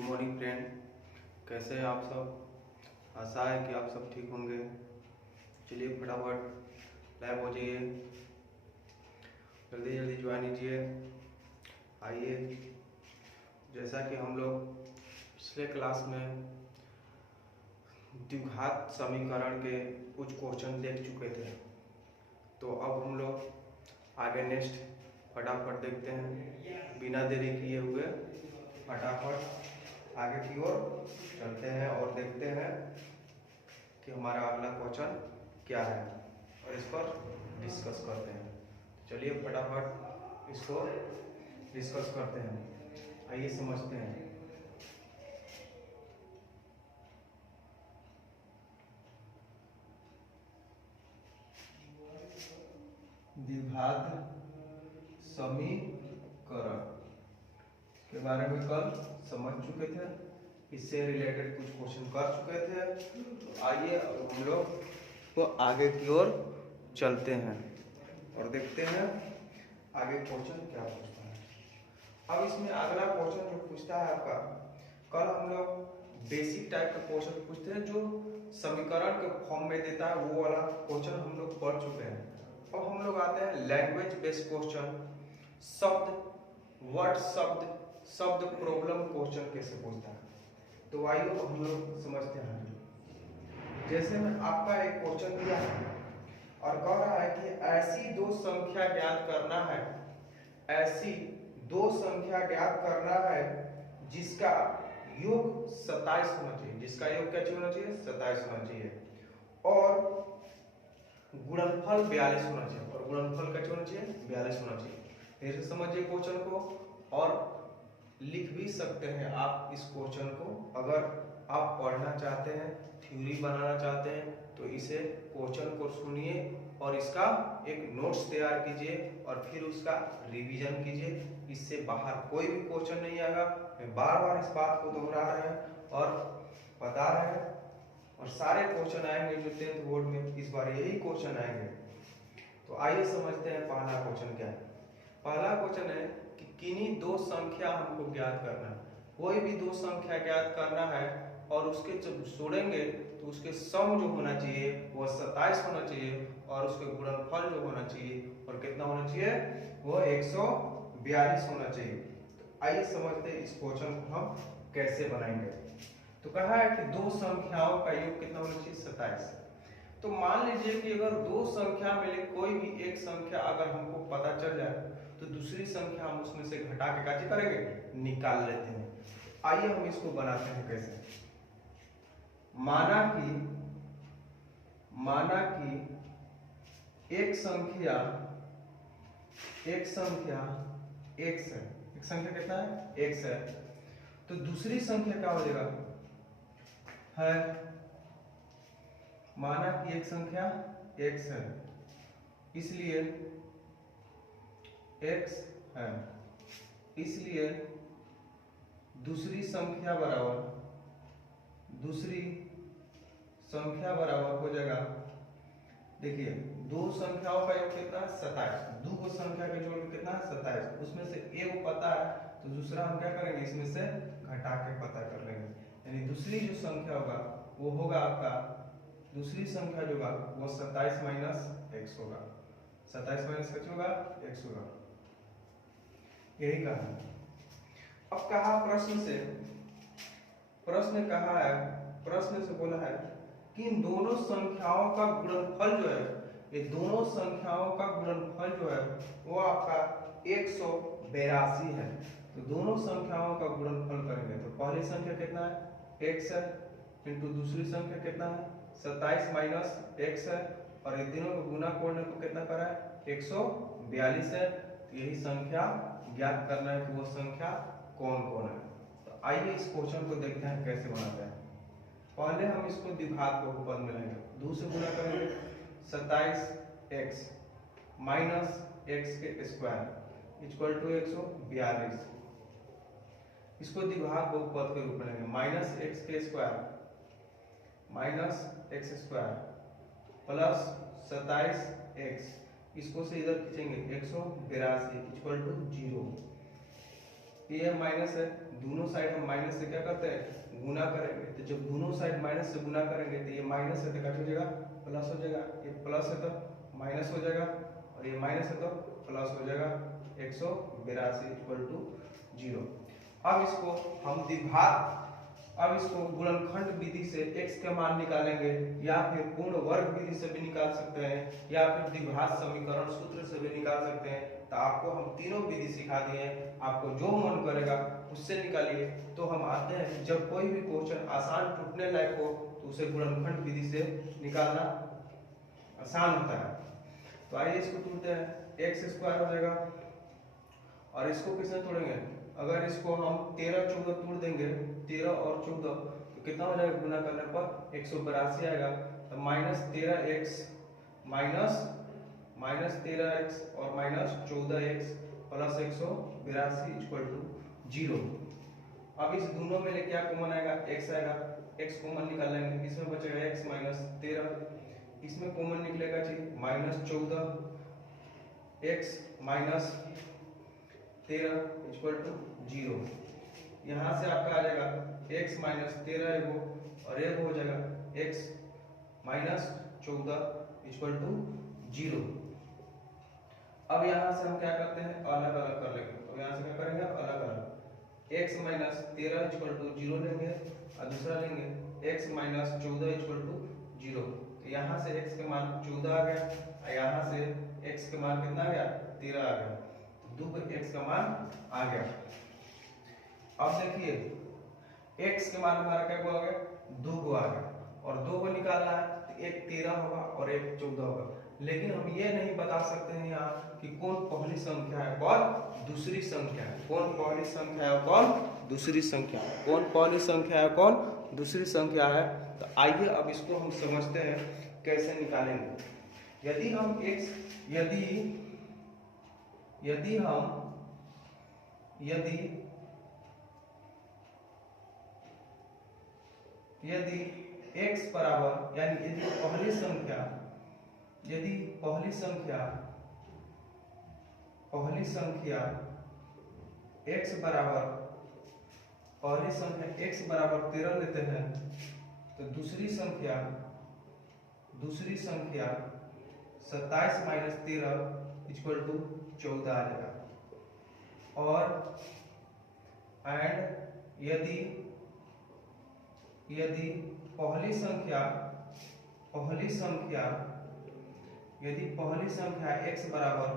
Good morning friend, कैसे हैं आप सब। आशा है कि आप सब ठीक होंगे। चलिए फटाफट लाइव हो जाइए, जल्दी जल्दी ज्वाइन कीजिए। आइए, जैसा कि हम लोग पिछले क्लास में द्विघात समीकरण के कुछ क्वेश्चन देख चुके थे, तो अब हम लोग आगे नेक्स्ट फटाफट देखते हैं। बिना देरी किए हुए फटाफट आगे की ओर चलते हैं और देखते हैं कि हमारा अगला क्वेश्चन क्या है और इस पर डिस्कस करते हैं। चलिए फटाफट इसको डिस्कस करते हैं। आइए समझते हैं। द्विघात समीकरण के बारे में कल समझ चुके थे, इससे रिलेटेड कुछ क्वेश्चन कर चुके थे। तो आइए अब हम लोग को आगे की ओर चलते हैं और देखते हैं आगे क्वेश्चन क्या पूछता है। अब इसमें अगला क्वेश्चन जो पूछता है आपका, कल हम लोग बेसिक टाइप का क्वेश्चन पूछते हैं जो समीकरण के फॉर्म में देता है, वो वाला क्वेश्चन हम लोग पढ़ चुके हैं। अब हम लोग आते हैं लैंग्वेज बेस्ड क्वेश्चन, शब्द वर्ड शब्द प्रॉब्लम क्वेश्चन कैसे पूछता है। तो आइए हम लोग समझते हैं। जैसे में आपका एक क्वेश्चन दिया है और कह रहा है कि ऐसी दो संख्या ज्ञात करना है, ऐसी दो संख्या ज्ञात करना है जिसका योग 27 होना चाहिए। जिसका योग क्या होना चाहिए? 27 होना चाहिए और गुणनफल 42 होना चाहिए। और गुणनफल क्या होना चाहिए? 42 होना चाहिए। फिर से समझिए क्वेश्चन को और लिख भी सकते हैं आप इस क्वेश्चन को। अगर आप पढ़ना चाहते हैं, थ्योरी बनाना चाहते हैं, तो इसे क्वेश्चन को सुनिए और इसका एक नोट्स तैयार कीजिए और फिर उसका रिवीजन कीजिए। इससे बाहर कोई भी क्वेश्चन नहीं आएगा। मैं बार बार इस बात को दोहरा रहे हैं और बता रहे हैं, और सारे क्वेश्चन आएंगे जो 10th बोर्ड में इस बार यही क्वेश्चन आएंगे। तो आइए समझते हैं पहला क्वेश्चन क्या है। पहला क्वेश्चन है कि किन्हीं दो संख्या हमको ज्ञात करना है। कोई भी दो संख्या ज्ञात करना है और उसके जब जोड़ेंगे तो उसके सम जो होना चाहिए वो 27 होना चाहिए और उसके गुणनफल जो होना चाहिए और कितना होना चाहिए, वो 142 होना चाहिए। तो आइए समझते हैं इस क्वेश्चन को हम कैसे बनाएंगे। तो कहा है कि दो संख्याओं का योग कितना होना चाहिए? 27। तो मान लीजिए कि अगर दो संख्या में से कोई भी एक संख्या अगर हमको पता चल जाए तो दूसरी संख्या हम उसमें से घटा के क्या करेंगे? निकाल लेते हैं। आइए हम इसको बनाते हैं कैसे। माना कि एक संख्या x है। एक संख्या कितना है? x है। तो दूसरी संख्या क्या हो जाएगा? है, माना कि एक संख्या x है, इसलिए x है, इसलिए दूसरी संख्या बराबर हो जाएगा। देखिए दो संख्याओं का योग कितना है? 27। दो को संख्या के जोड़ में कितना है? 27। उसमें से एक पता है तो दूसरा हम क्या करेंगे? इसमें से घटा के पता कर लेंगे। यानी दूसरी जो संख्या होगा वो होगा आपका, दूसरी संख्या जो होगा वो 27 माइनस x होगा। 27 माइनस x होगा, x होगा। यही कहा। अब कहा प्रश्न से बोला है कि इन दोनों संख्याओं का गुणनफल जो है, ये दोनों संख्याओं का गुणनफल जो है वो आपका 182 है। तो दोनों संख्याओं का गुणनफल करेंगे तो पहली संख्या कितना है? x है, इंटू दूसरी संख्या कितना है? 27 माइनस x है, और इन तीनों को गुना करने को कितना करा है? 142 है। तो यही संख्या ज्ञात करना है कि वो संख्या कौन कौन है। तो आइए इस क्वेश्चन को देखते हैं कैसे बनाते हैं। पहले हम इसको द्विघात बहुपद में लेंगे, 2 से गुना करेंगे। 27x माइनस x के स्क्वायर इक्वल टू 142। इसको द्विघात बहुपद के रूप में लेंगे। माइनस x के square minus x square plus 27x, इसको से इधर खींचेंगे 182 इक्वल टू 0। ये माइनस है, दोनों साइड हम माइनस से क्या करते हैं गुना करेंगे, तो जब दोनों साइड माइनस से गुना करेंगे तो ये माइनस है तो क्या हो जाएगा प्लस हो जाएगा, ये प्लस है तो माइनस हो जाएगा और ये माइनस है तो प्लस हो जाएगा 182 इक्वल टू 0। अब इसको हम द्विघात, अब इसको गुणनखंड विधि से x के मान निकालेंगे या फिर पूर्ण वर्ग विधि से भी निकाल सकते हैं या फिर द्विघात समीकरण सूत्र से भी निकाल सकते हैं। तो आपको हम तीनों विधि सिखा दिए हैं, आपको जो मन करेगा उससे निकालिए। तो हम आते हैं जब कोई भी क्वेश्चन आसान टूटने लायक हो तो उसे गुणनखंड विधि से निकालना आसान होता है। तो आइए इसको तोड़ते हैं, x स्क्वायर हो जाएगा और इसको किससे तोड़ेंगे, अगर इसको हम 13 14 तोड़ देंगे, 13 और 14 तो कितना हो जाएगा गुना करने पर 182 आएगा। तो माइनस 13x माइनस 13x और minus 14x plus 182 equal to 0। अब इस दोनों में ले क्या कॉमन आएगा, x आएगा, x कॉमन निकाल लेंगे, इसमें बचेगा x माइनस 13, इसमें कॉमन निकलेगा जी minus 14x minus 13 equal to 0। यहाँ से आपका आ जाएगा x माइनस 13 एगो और एगो हो जाएगा x माइनस 14 इक्वल टू 0। अब यहाँ से हम क्या करते हैं अलग अलग कर लेंगे, तो यहाँ से क्या करेंगे अलग अलग, x माइनस 13 इक्वल टू 0 लेंगे और दूसरा लेंगे x माइनस 14 इक्वल टू 0। यहाँ से x के मान 14 आ गया और यहाँ से x के मान कितना आ गया 13 आ गया, दो x का मान आ गया। अब देखिए x के मान हमारा क्या आ गया 2 को आ गया और 2 को निकालना है तो एक 13 होगा और एक 14 होगा, लेकिन हम ये नहीं बता सकते हैं यहाँ कि कौन पहली संख्या है कौन दूसरी संख्या है, कौन पहली संख्या है कौन दूसरी संख्या है, कौन पहली संख्या है कौन दूसरी संख्या है। तो आइए अब इसको हम समझते हैं कैसे निकालेंगे। यदि हम x यदि x बराबर यानी यदि पहली संख्या x बराबर x बराबर 13 लेते हैं तो दूसरी संख्या 27 माइनस 13 इक्वल टू 14 आ जाएगा। और एंड यदि पहली संख्या x बराबर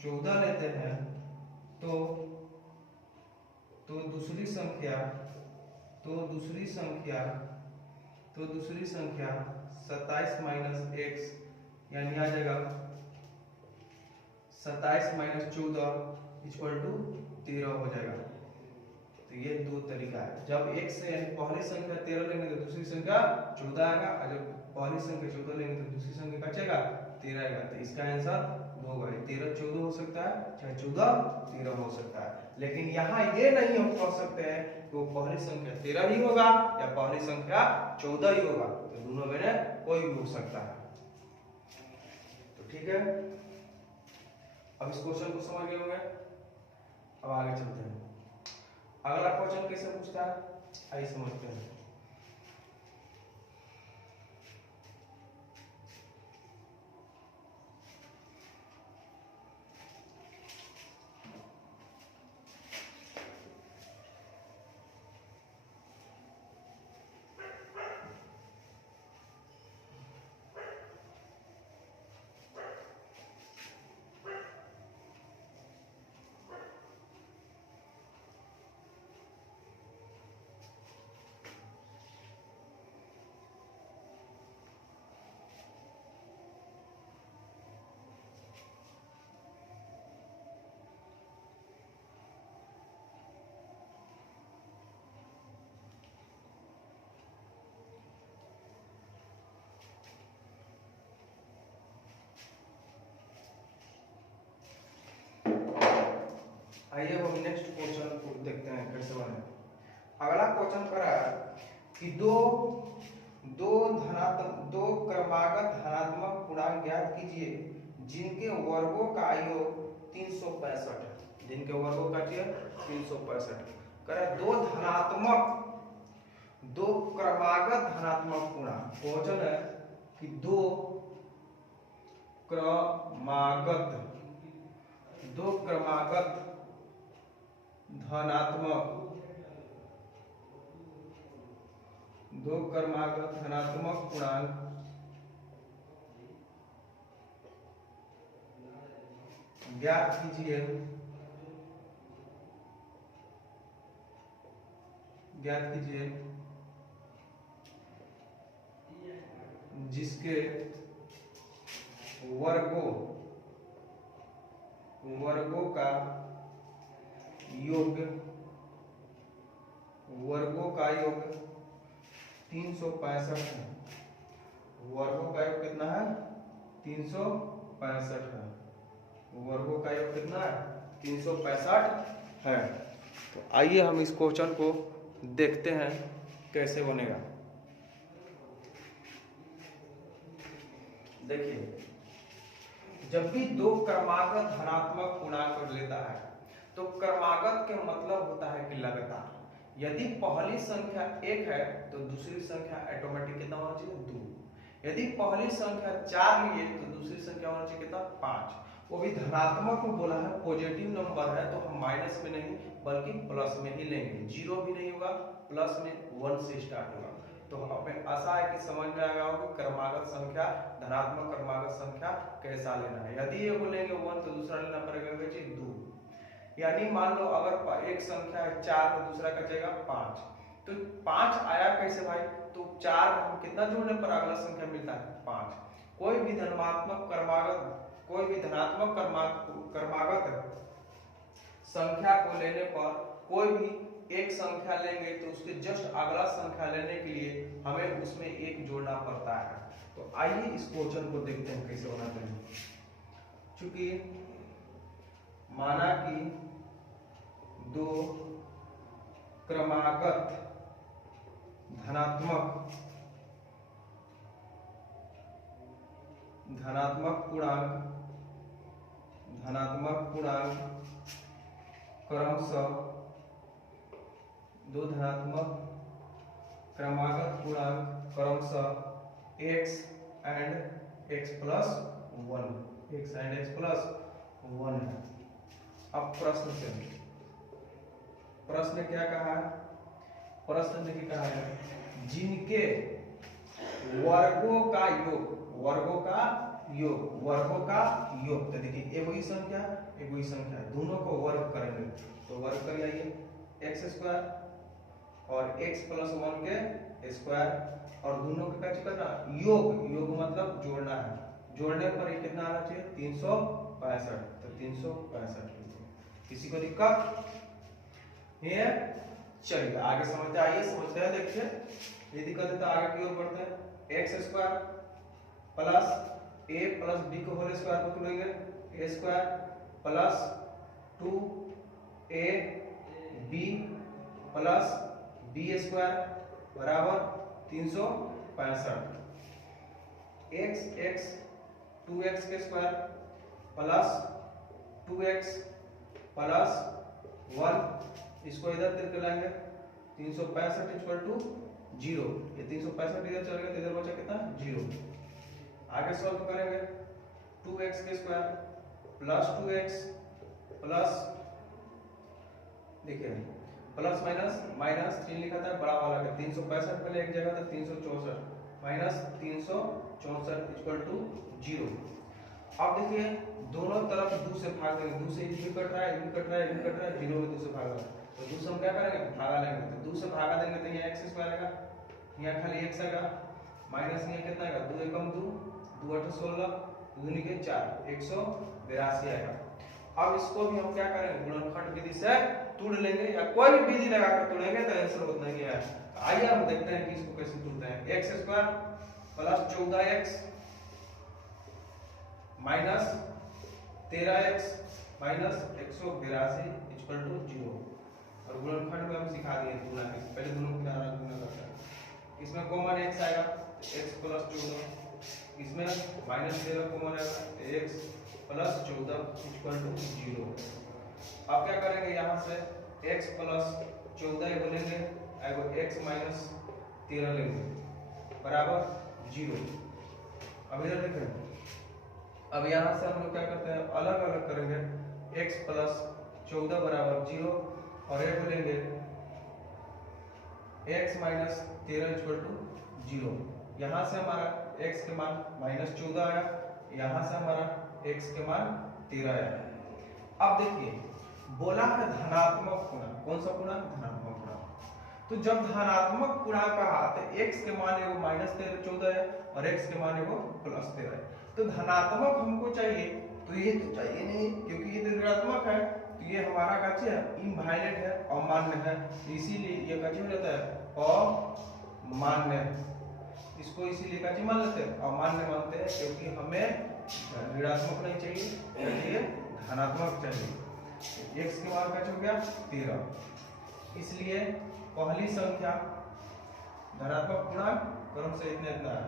14 लेते हैं तो दूसरी संख्या 27 माइनस x यानी आ जाएगा 27 माइनस 14 इक्वल टू 13 हो जाएगा। तो ये दो तरीका है, जब x से यानी पहली संख्या 13 लेंगे तो दूसरी संख्या 14 आएगा और जब पहली संख्या 14 लेंगे तो दूसरी संख्या क्या बचेगा 13 आएगा। तो इसका आंसर 2 होगा, 13 14 हो सकता है चाहे 14 13 हो सकता है, लेकिन यहाँ ये नहीं हम कह सकते हैं कि वो पहली संख्या 13 ही होगा या पहली संख्या 14 ही होगा, तो दोनों में से कोई भी हो सकता है। तो ठीक है, अब इस क्वेश्चन को समझ गए होंगे। अब आगे चलते हैं, अगला क्वेश्चन कैसे पूछता है आइए समझते हैं। आइए हम नेक्स्ट क्वेश्चन को देखते हैं कैसे बने। अगला क्वेश्चन पर है कि दो क्रमागत धनात्मक पूर्णांक ज्ञात कीजिए जिनके वर्गों का योग 365 है। जिनके वर्गों का चाहिए 365। करे दो क्रमागत धनात्मक पूर्णांक। क्वेश्चन है कि दो क्रमागत धनात्मक पूर्णांक ज्ञात कीजिए जिसके वर्गों का योग 365 है। वर्गों का योग कितना है? 365 है। वर्गों का योग कितना है? 365 है। तो आइए हम इस क्वेश्चन को देखते हैं कैसे बनेगा। देखिए, जब भी दो क्रमागत धनात्मक पूर्णांक लेता है तो क्रमागत के मतलब होता है कि लगातार। यदि पहली संख्या 1 है तो दूसरी संख्या ऑटोमेटिक कितना होना चाहिए? 2। यदि पहली संख्या 4 लिए तो दूसरी संख्या होना चाहिए कितना? 5। वो भी धनात्मक में बोला है, पॉजिटिव नंबर है तो हम माइनस में नहीं बल्कि प्लस में ही लेंगे। 0 भी नहीं होगा, प्लस में 1 से स्टार्ट होगा। तो हमें आशा है कि समझ में आएगा कि क्रमागत संख्या, धनात्मक क्रमागत संख्या कैसा लेना है। यदि ये बोलेंगे 1 तो दूसरा लेना पड़ेगा 2। यानी मान लो अगर एक संख्या है 4 तो दूसरा का जाएगा 5। तो 5 आया कैसे भाई? तो 4 हम कितना जोड़ने पर अगला संख्या मिलता है? 5। कोई भी धनात्मक क्रमागत संख्या को लेने पर कोई भी एक संख्या लेंगे तो उसके जस्ट अगला संख्या लेने के लिए हमें उसमें 1 जोड़ना पड़ता है। तो आइए इस क्वेश्चन को देखते हैं कैसे बनाते हैं। चूंकि माना कि दो क्रमागत धनात्मक पूर्णांक क्रमशः दो धनात्मक क्रमागत पूर्णांक क्रमशः x and x plus 1 है। अब प्रश्न क्या कहा है? प्रश्न देखिए कहा है जिनके वर्गों का योग। तो देखिए एक वही संख्या दोनों को वर्ग करेंगे तो वर्ग कर लाइए x² और x plus 1 के स्क्वायर और दोनों का क्या करना? योग मतलब जोड़ना है। जोड़ने पर ये कितना आना चाहिए? 365। तो 365। किसी को दिक्कत है? चलिए आगे समझते हैं। देखिए ये दिक्कत है तो आगे की ओर बढ़ते हैं। x² plus a plus b को होल स्क्वायर को तोड़ेंगे a² plus 2ab plus b² बराबर 365। x 2x के स्क्वायर प्लस 2x प्लस 1 इसको इधर करके लाएंगे 365 इक्वल टू 0। ये 365 इधर चल गया तो इधर बचा कितना? 0। आगे सॉल्व करेंगे 2x के स्क्वायर प्लस 2x प्लस देखिए प्लस माइनस 3 लिखा था बड़ा वाला का 365 पहले एक जगह था 364 माइनस 364 इक्वल टू 0। अब देखिए दोनों तरफ 2 से भाग देंगे। 2 से भी कट रहा है 0 में 2 से भाग रहा है तो 2 से हम क्या करेंगे? भागा लेंगे। तो 2 से भागा देंगे तो यहाँ x² आएगा, यहाँ खाली x आएगा, माइनस यहाँ कितना आएगा? 2 एकम 2 2 8 16 2 के 4 182 आएगा। अब इसको भी हम क्या करेंगे? गुणनखंड विधि से तोड़ लेंगे या कोई भी विधि लगा कर तोड़ेंगे तो आंसर उतना ही है। आइए हम देखते हैं कि इसको कैसे तोड़ते हैं। x² plus 14x minus 13x minus 182 equal to 0। और गुणनखंड में हम सिखा दिए गुणा के, पहले दोनों को गुणा करते हैं। इसमें कॉमन x आएगा x प्लस 14, इसमें माइनस 13 कॉमन आएगा x प्लस 14 इक्वल टू 0। अब क्या करेंगे, यहाँ से x प्लस 14 एगो लेंगे, एगो x माइनस 13 लेंगे बराबर 0। अब इधर देखें, अब यहाँ से हम लोग क्या करते हैं, अलग अलग करेंगे, x प्लस 14 बराबर 0 और एगो लेंगे x माइनस 13 इक्वल टू 0। यहाँ से हमारा x के मान माइनस 14 आया, यहाँ से हमारा x के मान 13 आया। अब देखिए बोला है धनात्मक पूर्णांक, कौन सा पूर्णांक, धनात्मक पूर्णांक। तो जब धनात्मक पूर्णांक कहा तो x के मान एगो माइनस 14 है और x के मान एगो प्लस 13 है। तो धनात्मक हमको चाहिए, तो ये तो चाहिए नहीं क्योंकि ये तो ऋणात्मक है, तो ये हमारा क्या है, इनवायलेट है, अमान्य है, इसीलिए ये क्या हो जाता है, अमान्य। इसको इसीलिए क्या मान लेते हैं, अमान्य मानते हैं, क्योंकि हमें ऋणात्मक नहीं चाहिए, ये धनात्मक चाहिए। x के मान क्या हो गया 13, इसलिए पहली संख्या धनात्मक पूर्णांक क्रम से इतना इतना है,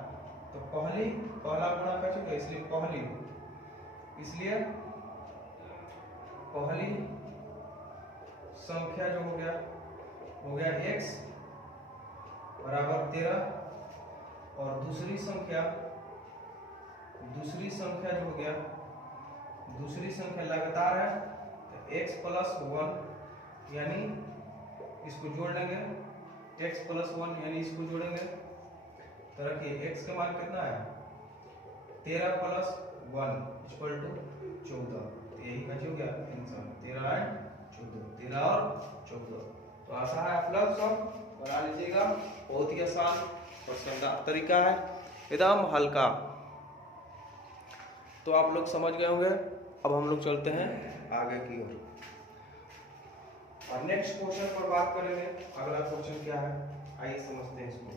तो पहला पूर्णांक क्या हो गया, इसलिए पहली संख्या जो हो गया x बराबर 13 और दूसरी संख्या जो हो गया, दूसरी संख्या लगातार है तो x प्लस 1 यानी इसको जोड़ लेंगे, x प्लस 1 यानी इसको जोड़ेंगे, तो रखिए x का मान कितना है 13 प्लस 1 इक्वल टू 14। यही का हो गया आंसर 13 और 14। तो आशा है आप लोग सब बना लीजिएगा, बहुत ही आसान और शानदार तरीका है, एकदम हल्का। तो आप लोग समझ गए होंगे। अब हम लोग चलते हैं आगे की ओर और नेक्स्ट क्वेश्चन पर बात करेंगे। अगला क्वेश्चन क्या है, आइए समझते हैं इसको।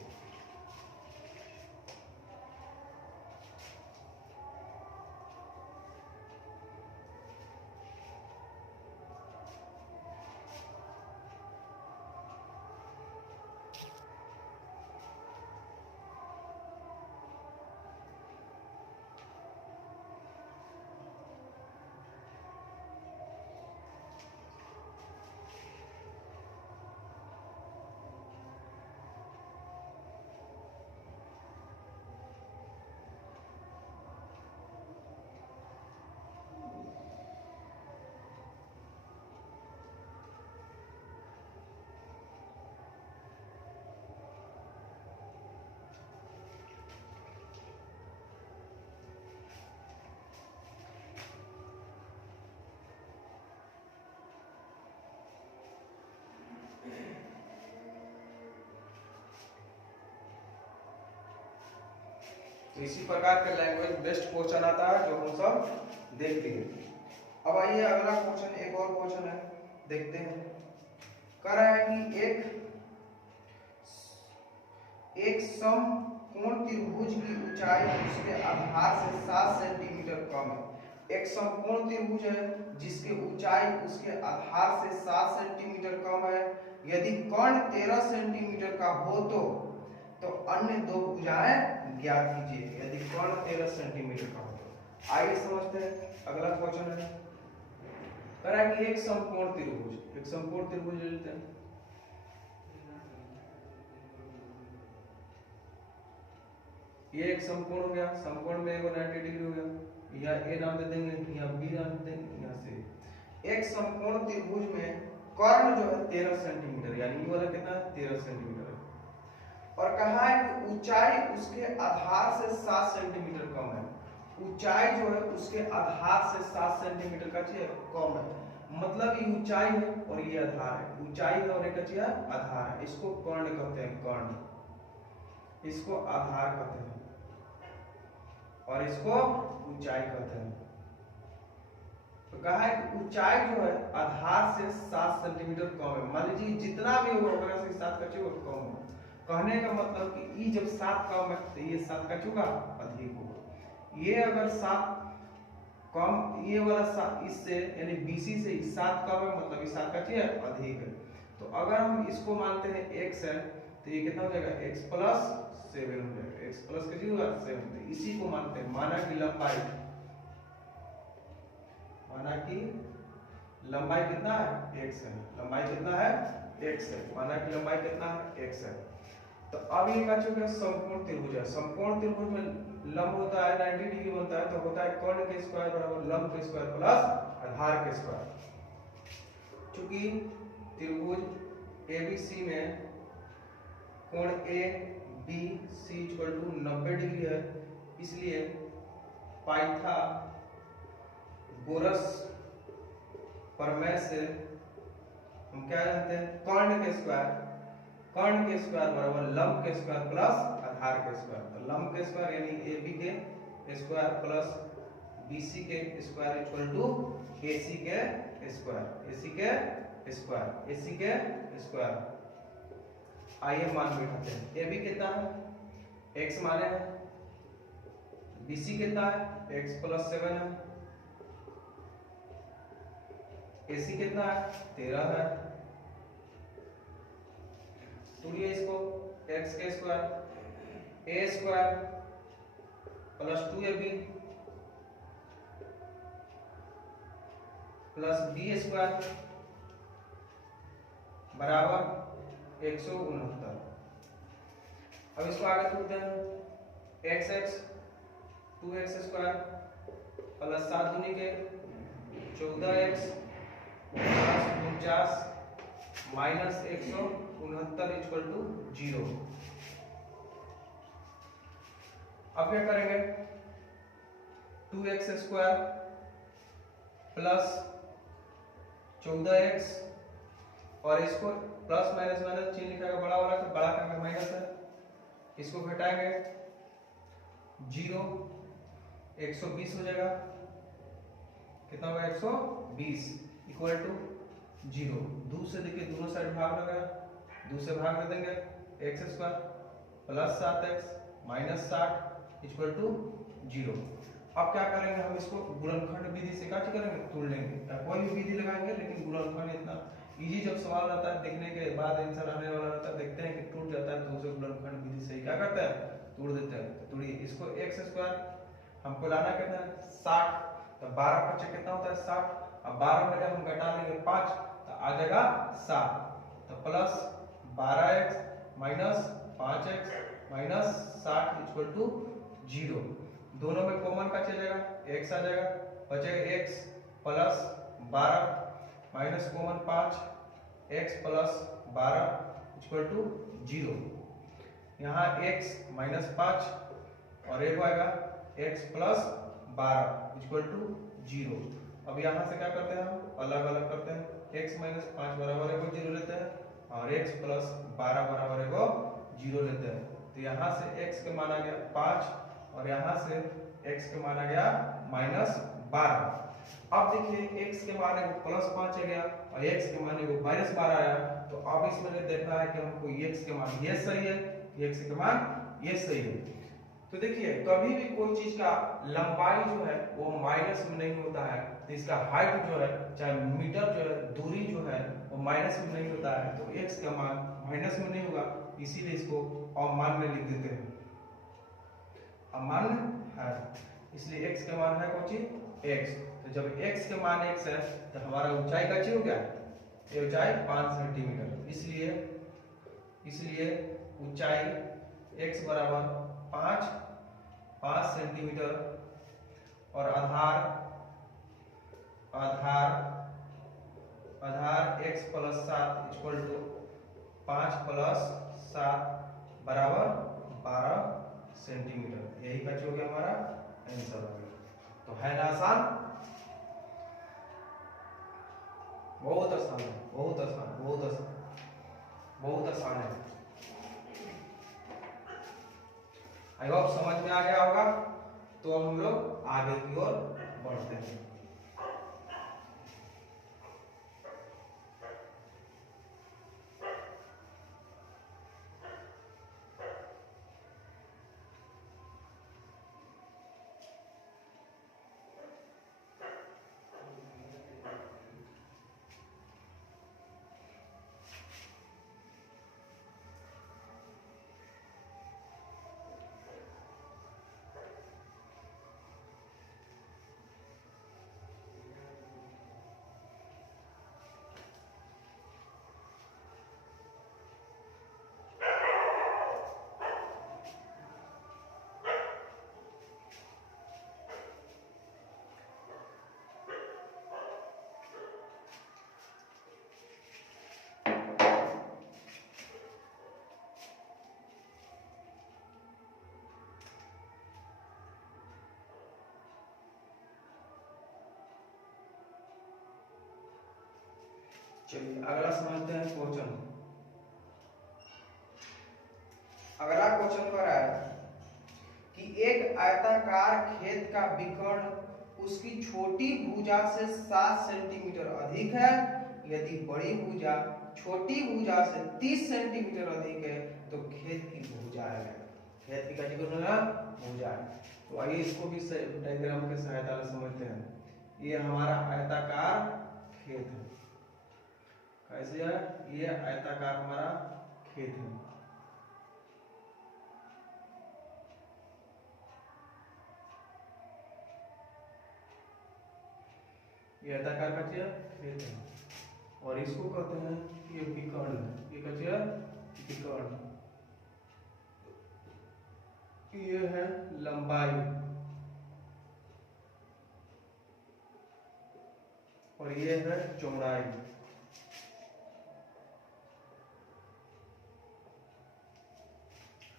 तो इसी प्रकार के लैंग्वेज बेस्ड क्वेश्चन आता है जो हम सब देखते हैं। अब आइए अगला क्वेश्चन, एक और क्वेश्चन है, देखते हैं। कह रहा है कि एक समकोण त्रिभुज की ऊंचाई उसके आधार से 7 सेंटीमीटर कम है। एक समकोण त्रिभुज है जिसकी ऊंचाई उसके आधार से 7 सेंटीमीटर कम है। यदि कर्ण 13 सेंटीमीटर का हो तो अन्य दो भुजाएं ज्ञात कीजिए। यदि कर्ण 13 सेंटीमीटर का हो तो आइए समझते हैं। अगला क्वेश्चन है, कह रहा है कि एक समकोण त्रिभुज लेते हैं। ये एक समकोण हो गया, समकोण में एगो 90 डिग्री हो गया, यहाँ ए नाम दे देंगे, यहाँ बी नाम दे देंगे, यहाँ से। एक समकोण त्रिभुज में कर्ण जो है 13 सेंटीमीटर, यानी ये वाला कितना है 13 सेंटीमीटर है, और कहा है कि ऊंचाई उसके आधार से 7 सेंटीमीटर कम है। ऊंचाई जो है उसके आधार से 7 सेंटीमीटर का कम है, मतलब ये ऊंचाई है और ये आधार है। ऊंचाई है और एक आधार है, इसको कर्ण कहते हैं, कर्ण, इसको आधार कहते हैं और इसको ऊंचाई कहते हैं। तो कहा है कि ऊंचाई जो है आधार से 7 सेंटीमीटर कम है। मान लीजिए जितना भी होगा ओकरा से 7 का वो कम है। कहने का मतलब कि ये जब 7 कम है तो ये 7 का चुका अधिक होगा। ये अगर 7 कम, ये वाला 7 इससे यानी BC से 7 कम है, मतलब ये 7 का अधिक है। तो अगर हम इसको मानते हैं x है तो ये कितना हो जाएगा x प्लस 7 हो जाएगा, x प्लस के 7। इसी को मानते हैं, माना कि लंबाई कितना है x है, लंबाई कितना है x है, माना कि लंबाई कितना है x है। तो अब ये क्या चुका समकोण त्रिभुज है, समकोण त्रिभुज में लंब होता है 90 डिग्री बनता है, तो होता है कर्ण के स्क्वायर बराबर लंब के स्क्वायर प्लस आधार के स्क्वायर। चूंकि त्रिभुज ABC में कोण ABC = 90 डिग्री है, इसलिए पाइथागोरस प्रमेय से हम क्या जानते हैं, कर्ण के स्क्वायर बराबर लंब के स्क्वायर प्लस आधार के स्क्वायर। तो लंब के स्क्वायर यानी AB के स्क्वायर प्लस BC के स्क्वायर इक्वल टू AC के स्क्वायर। आइए मान बैठाते हैं। AB कितना है x माने है, BC कितना है x + 7 है, AC कितना है 13 है। तोड़िए इसको, x के square a square plus 2ab plus b square बराबर 169। अब इसको आगे तोड़ते हैं, x 2x स्क्वायर प्लस 7 दूनी के 14x plus 49 minus 169 equal to 0। अब क्या करेंगे, 2x स्क्वायर प्लस 14x और इसको प्लस माइनस माइनस चिन्ह लिखा है बड़ा वाला, तो बड़ा का माइनस है, इसको घटाएंगे 0 120 हो जाएगा, कितना होगा 120 इक्वल टू 0। 2 से देखिए दोनों साइड भाग लगा, 2 से भाग दे देंगे, x square plus 7x minus 60 equal to 0। अब क्या करेंगे, हम इसको गुणनखंड विधि से क्या करेंगे, तोड़ लेंगे, या कोई भी विधि लगाएंगे, लेकिन गुणनखंड इतना इजी जब सवाल आता है, देखने के बाद आंसर आने वाला रहता है, देखते हैं कि टूट जाता है, तो उसे गुणनखंड विधि से क्या करते हैं, तोड़ देते हैं। तो तोड़िए इसको, x स्क्वायर हमको लाना कितना है 60, तो 12 × 5 कितना होता है 60, अब 12 में जब हम घटा लेंगे 5 तो आ जाएगा 7, तो plus 12x minus 5x minus 60 equal to 0। दोनों में कॉमन का चल जाएगा, x आ जाएगा, बचेगा x plus 12 minus common 5 x plus 12 equal to 0। यहाँ x माइनस 5 और एक आएगा x प्लस 12 इक्वल टू 0। अब यहाँ से क्या करते हैं, हम अलग अलग करते हैं, x माइनस 5 बराबर है 0 लेते हैं और x प्लस 12 बराबर है 0 लेते हैं। तो यहाँ से x के माना गया 5 और यहाँ से x के माना गया माइनस 12। अब देखिए x के माने को प्लस 5 आ गया और x के माने को माइनस 12 आया, तो अब इसमें देखना है कि हमको x के मान ये सही है, x के मान ये सही है। तो देखिए कभी भी कोई चीज का लंबाई जो है वो माइनस में नहीं होता है, तो इसका हाइट जो है चाहे मीटर जो है दूरी जो है वो माइनस में नहीं होता है, तो x का मान माइनस में नहीं होगा, इसीलिए इसको अमान्य लिख देते हैं, अमान्य है, इसलिए x का मान है कौन चीज x। तो जब x के मान x है तो हमारा ऊंचाई का चीज हो गया, ये ऊंचाई 5 सेंटीमीटर, इसलिए ऊंचाई x बराबर 5 सेंटीमीटर और आधार x plus 7 equal to 5 plus 7 बराबर 12 सेंटीमीटर। यही बच हो गया हमारा आंसर हो गया। तो है ना आसान, बहुत आसान है, बहुत आसान, बहुत आसान, बहुत आसान है। आई होप समझ में आ गया होगा। तो अब हम लोग आगे की ओर बढ़ते हैं। चलिए अगला समझते हैं क्वेश्चन। अगला क्वेश्चन पर है कि एक आयताकार खेत का विकर्ण उसकी छोटी भुजा से 7 सेंटीमीटर अधिक है। यदि बड़ी भुजा छोटी भुजा से 30 सेंटीमीटर अधिक है तो खेत की भुजा है। खेत की क्या भुजा है। तो आइए इसको भी डायग्राम के सहायता से समझते हैं। ये हमारा आयताकार खेत है। कैसे है? ये आयताकार हमारा खेत है। ये आयताकार का खेत है और इसको कहते हैं ये विकर्ण है। ये कहते हैं विकर्ण। ये है लंबाई और ये है चौड़ाई।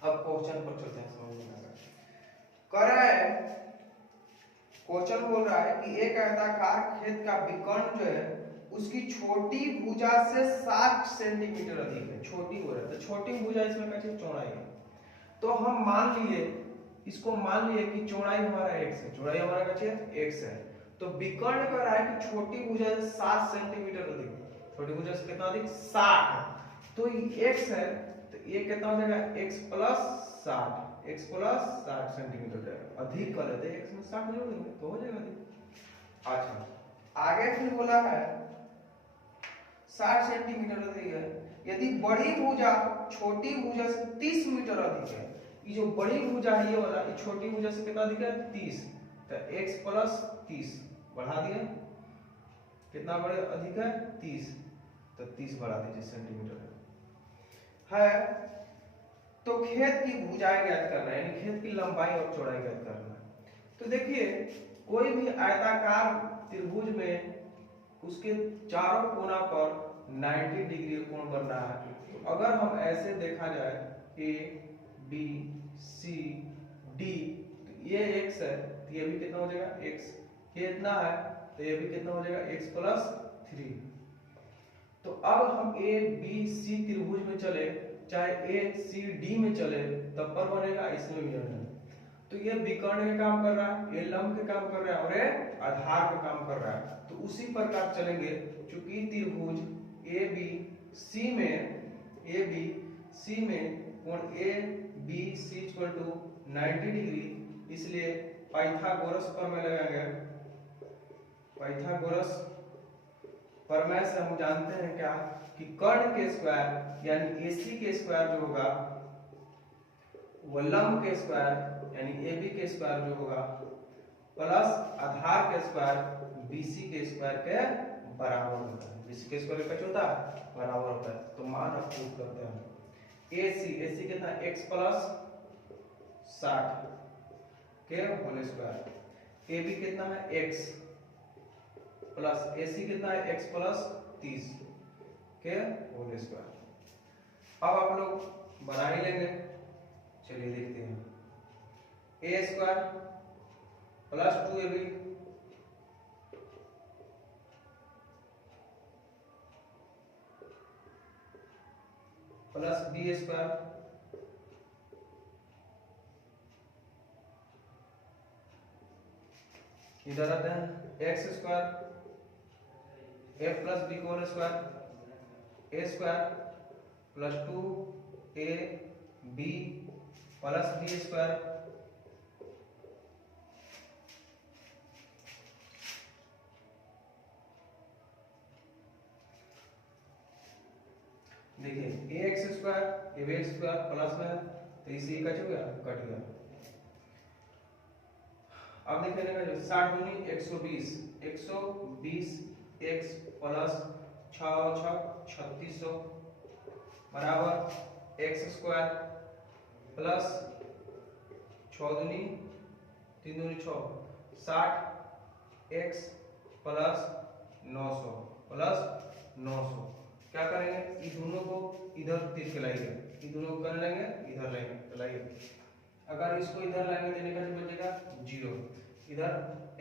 अब क्वेश्चन पर चलते हैं समझने। क्वेश्चन बोल रहा है कि एक आयताकार खेत का विकर्ण जो है उसकी छोटी भुजा से 7 सेंटीमीटर अधिक है। छोटी हो रहा है तो छोटी भुजा इसमें कैसे चौड़ाई है। तो हम मान लिए कि चौड़ाई हमारा x है। चौड़ाई हमारा कैसे x है। तो विकर्ण कर रहा है कि छोटी भुजा से 7 सेंटीमीटर अधिक। छोटी भुजा से कितना अधिक 60। तो ये x है तो ये कितना हो जाएगा x plus 60। x plus 60 centimetre जाएगा। अधिक कर लेते हैं x में 60 जोड़ देंगे तो हो जाएगा अधिक। अच्छा आगे फिर बोला है 60 सेंटीमीटर अधिक है। यदि बड़ी भुजा छोटी भुजा से 30 मीटर अधिक है। ये जो बड़ी भुजा है ये वाला, ये छोटी भुजा से कितना अधिक है 30। तो x प्लस 30 बढ़ा दिए कितना बड़े अधिक है 30। तो 30 बढ़ा दीजिए सेंटीमीटर है। तो खेत की भुजाएं ज्ञात करना है यानी खेत की लंबाई और चौड़ाई ज्ञात करना है। तो देखिए कोई भी आयताकार त्रिभुज में उसके चारों कोना पर 90 डिग्री कोण बन रहा है। तो अगर हम ऐसे देखा जाए A B C D तो ये x है तो ये भी कितना हो जाएगा x। ये इतना है तो ये भी कितना हो जाएगा x प्लस 3। तो अब हम A B C त्रिभुज में चले चाहे A C D में चले तब पर बनेगा इसमें भी बनेगा। तो ये विकर्ण का काम कर रहा है, ये लंब का काम कर रहा है और ये आधार का काम कर रहा है। तो उसी प्रकार चलेंगे चूंकि त्रिभुज A B C में कोण A B C = 90 डिग्री। इसलिए पाइथागोरस प्रमेय लगाएंगे। पाइथागोरस प्रमेय से हम जानते हैं क्या कि कर्ण के स्क्वायर यानी AC के स्क्वायर जो होगा वो लंब के स्क्वायर यानी AB के स्क्वायर जो होगा प्लस आधार के स्क्वायर BC के स्क्वायर के बराबर होता है। BC के स्क्वायर का होता है बराबर होता है। तो मान अप्रूव करते हैं AC कितना x प्लस 60 के होल स्क्वायर। AB कितना है x प्लस AC कितना है x प्लस 30 के होल स्क्वायर। अब आप लोग बना ही लेंगे। चलिए देखते हैं a square plus 2ab plus b square इधर आते हैं x square a plus b का whole square a square plus 2ab plus b square देखिए ax square ab square plus में तो इसी कट हो गया कट गया। अब निकलेगा जो 60 दूनी 120 x प्लस 6 3600 बराबर x स्क्वायर प्लस 6 दूनी 3 दूनी 6 60 x प्लस 900 क्या करेंगे इन दोनों को इधर तीर के लाइए। इन दोनों को कर लेंगे इधर लेंगे लाइए। अगर इसको इधर लाएंगे देने का जो बचेगा 0। इधर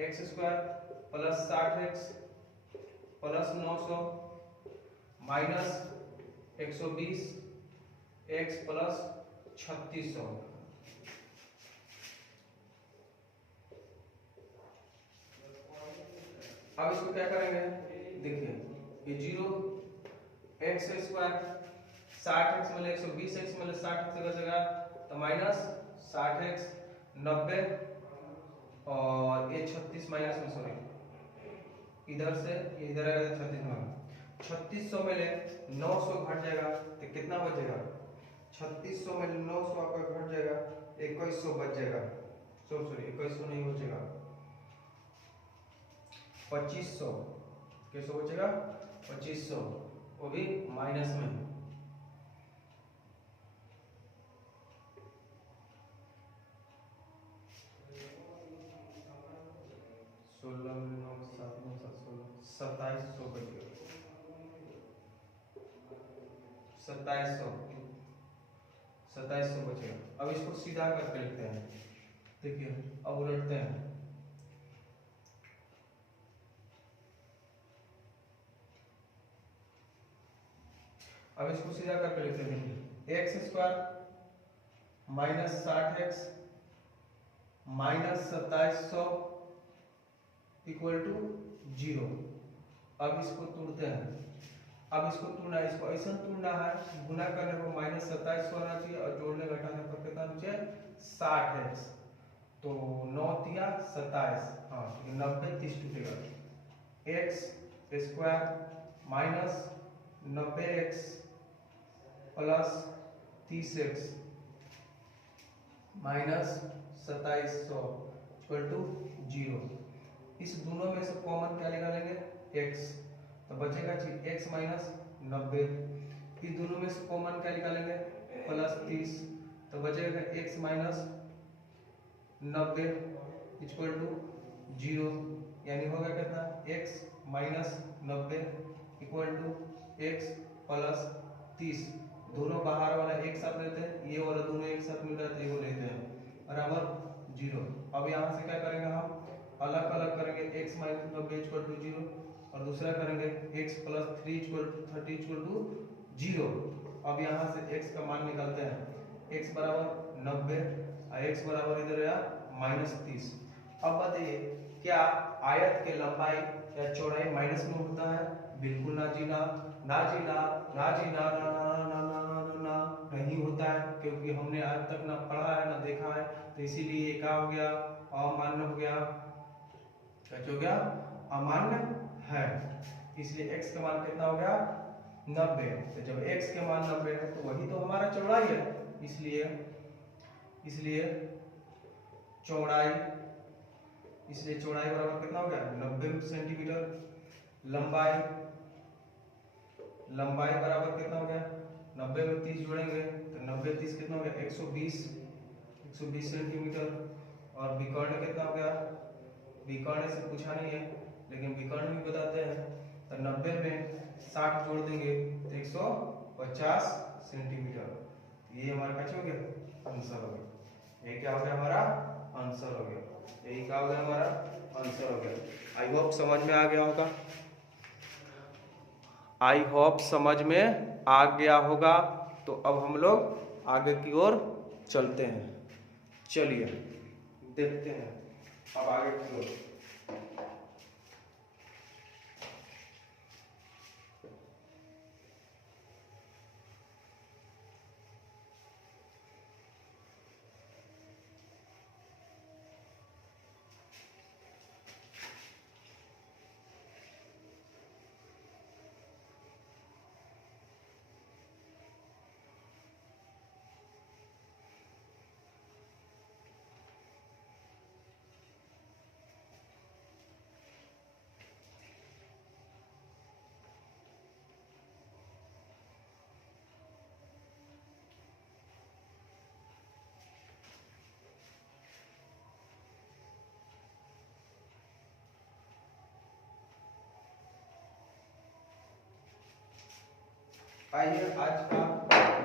x square plus 60x plus 900 minus 120 x plus 3600। अब इसको क्या करेंगे, देखिए ये 0 x स्क्वायर 60x में 120x में 60x का जगह तो माइनस 60x 90 और ये 36 माइनस में, सॉरी इधर से इधर आएगा 36 में, 3600 में ले 900 घट जाएगा तो कितना बचेगा, 3600 में 900 आपका घट जाएगा 2100 बच जाएगा, सॉरी 2100 नहीं बचेगा 2500, कैसे बचेगा 2500, वो भी माइनस में। सोलह 2700 बचेगा, 2700 बचेगा। अब इसको सीधा करके लिखते हैं, देखिए अब उलटते हैं, अब इसको सीधा करके लिखते हैं, x square minus 60x minus 2700 equal to 0। अब इसको तोड़ते हैं, अब इसको तोड़ना है, इसको ऐसा तोड़ना है, गुना करने पर माइनस 2700 आना चाहिए और जोड़ने घटाने पर कितना चाहिए 60x, तो 9 तिया 27, हाँ 90 30 टूटेगा, x square minus 90x plus 30x minus 2700 equal to 0। इस दोनों में से कॉमन क्या निकालेंगे x, तो बचेगा x माइनस 90। इस दोनों में से कॉमन क्या निकालेंगे प्लस 30, तो बचेगा x माइनस 90 इक्वल टू 0, यानी होगा कितना x minus 90 equal to x plus 30। दोनों बाहर वाला एक साथ लेते हैं, ये वाला दोनों एक साथ मिल जाते हैं, वो लेते हैं बराबर 0। अब यहाँ से क्या करेंगे, हम अलग अलग करेंगे, x माइनस 90 इक्वल टू 0 और दूसरा करेंगे x plus 3 equal to 30 equal to 0। अब यहाँ से x का मान निकालते हैं, x बराबर 90 और x बराबर इधर आया माइनस 30। अब बताइए क्या आयत के लंबाई या चौड़ाई माइनस में होता है, बिल्कुल ना जी ना, ना जी ना, ना जी ना, ना ना ना ना ना ना ना नहीं होता है, क्योंकि हमने आज तक ना पढ़ा है ना देखा है, तो इसीलिए क्या हो गया अमान्य हो गया, क्या हो गया अमान्य है। इसलिए x का मान कितना हो गया 90, तो जब x के मान 90 है तो वही तो हमारा चौड़ाई है, इसलिए चौड़ाई, इसलिए चौड़ाई बराबर कितना हो गया 90 सेंटीमीटर। लंबाई बराबर कितना हो गया 90 में 30 जोड़ेंगे तो 90 30 कितना हो गया 120 सेंटीमीटर। और विकर्ण कितना हो गया, विकर्ण से पूछा नहीं है लेकिन विकर्ण भी बताते हैं, तो 90 में 60 जोड़ देंगे तो 150 सेंटीमीटर। ये हमारा क्या हो गया आंसर हो गया, ये क्या हो गया हमारा आंसर हो गया, यही क्या हो गया हमारा आंसर हो गया। आई होप समझ में आ गया होगा, आई होप समझ में आ गया होगा। तो अब हम लोग आगे की ओर चलते हैं, चलिए देखते हैं अब आगे की ओर। आइए आज का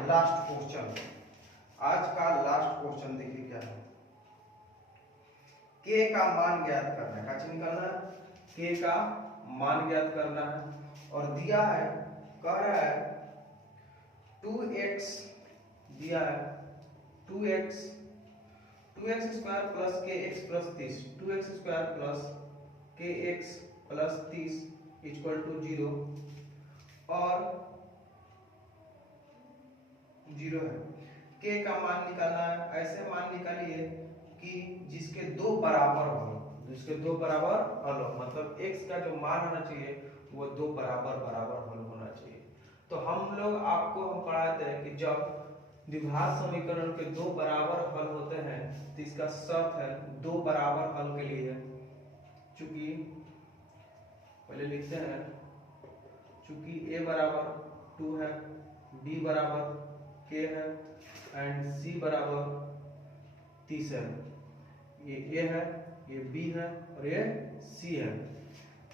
लास्ट क्वेश्चन, आज का लास्ट क्वेश्चन देखिए क्या है, k का मान ज्ञात करना है, क्या निकालना है, k का मान ज्ञात करना है। और दिया है कह रहा है 2x दिया है 2x square plus kx plus 30 2x square plus kx plus 30 equal to 0 और 0 है। k का मान निकालना है। ऐसे मान निकालिए कि जिसके दो बराबर हो, मतलब x का जो मान होना चाहिए वो दो बराबर हल होना चाहिए। तो हम लोग आपको हम पढ़ाते हैं कि जब द्विघात समीकरण के दो बराबर हल होते हैं तो इसका शर्त है दो बराबर हल के लिए, चूंकि पहले लिखते हैं, चूंकि a बराबर 2 है, b बराबर k है एंड c बराबर 30 है। ये a है, ये b है और ये c है।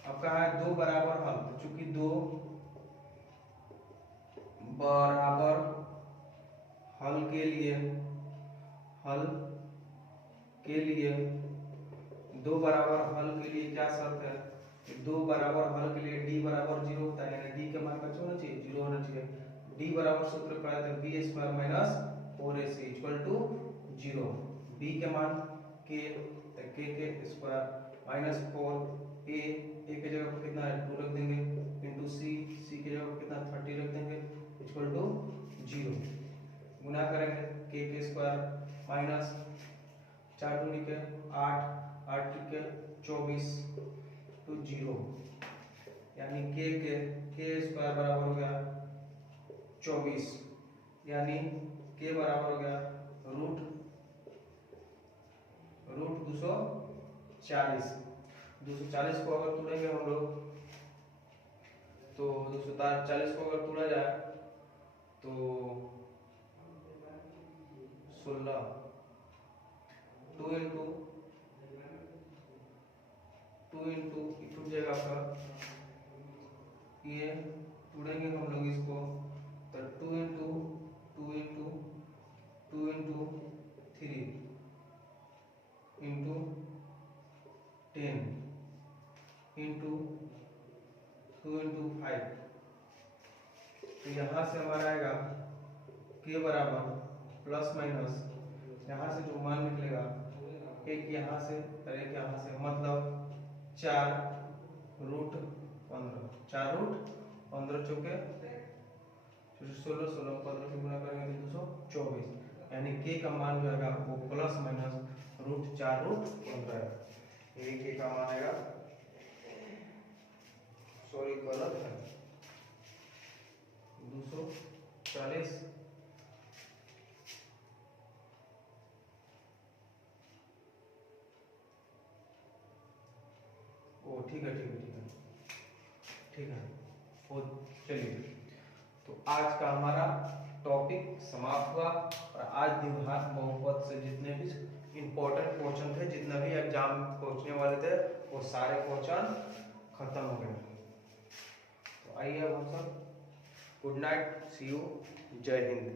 अब कहा है दो बराबर हल, चूंकि दो बराबर हल के लिए दो बराबर हल के लिए क्या शर्त है कि दो बराबर हल के लिए d बराबर 0 होता है, यानी d का मान क्या होना चाहिए, 0 होना चाहिए। d बराबर सूत्र पढ़ा था b square minus 4ac equal to 0। b के मान k के स्क्वायर माइनस 4 a के जगह पर कितना है 2 रख देंगे इंटू c की जगह पर कितना 30 रख देंगे इक्वल टू 0। गुना करेंगे के स्क्वायर माइनस 4 दूनी के 8 के 24 टू 0, यानी के स्क्वायर बराबर हो गया 24, यानी के बराबर हो गया रूट 240 को अगर तोड़ेंगे हम लोग तो 240 को अगर तोड़ा जाए तो 16 2 इंटू टूट जाएगा आपका, ये तोड़ेंगे हम लोग इसको तो 2 इंटू 3 इंटू 10 इंटू 2 इंटू 5, तो यहाँ से हमारा आएगा के बराबर प्लस माइनस यहाँ से जो मान निकलेगा एक यहाँ से और एक यहाँ से, मतलब 4 रूट 15 चौके 16 15 से गुना करेंगे तो 224, यानी के का मान जो आएगा वो प्लस माइनस रूट 15 है। ये के का मान आएगा, सॉरी गलत है, 240 ओ ठीक है ओ चलिए, तो आज का हमारा टॉपिक समाप्त हुआ और आज द्विघात बहुपद से जितने भी इम्पोर्टेंट क्वेश्चन थे, जितना भी एग्जाम पहुंचने वाले थे वो सारे क्वेश्चन खत्म हो गए। तो आइए अब हम सब गुड नाइट, सी यू, जय हिंद।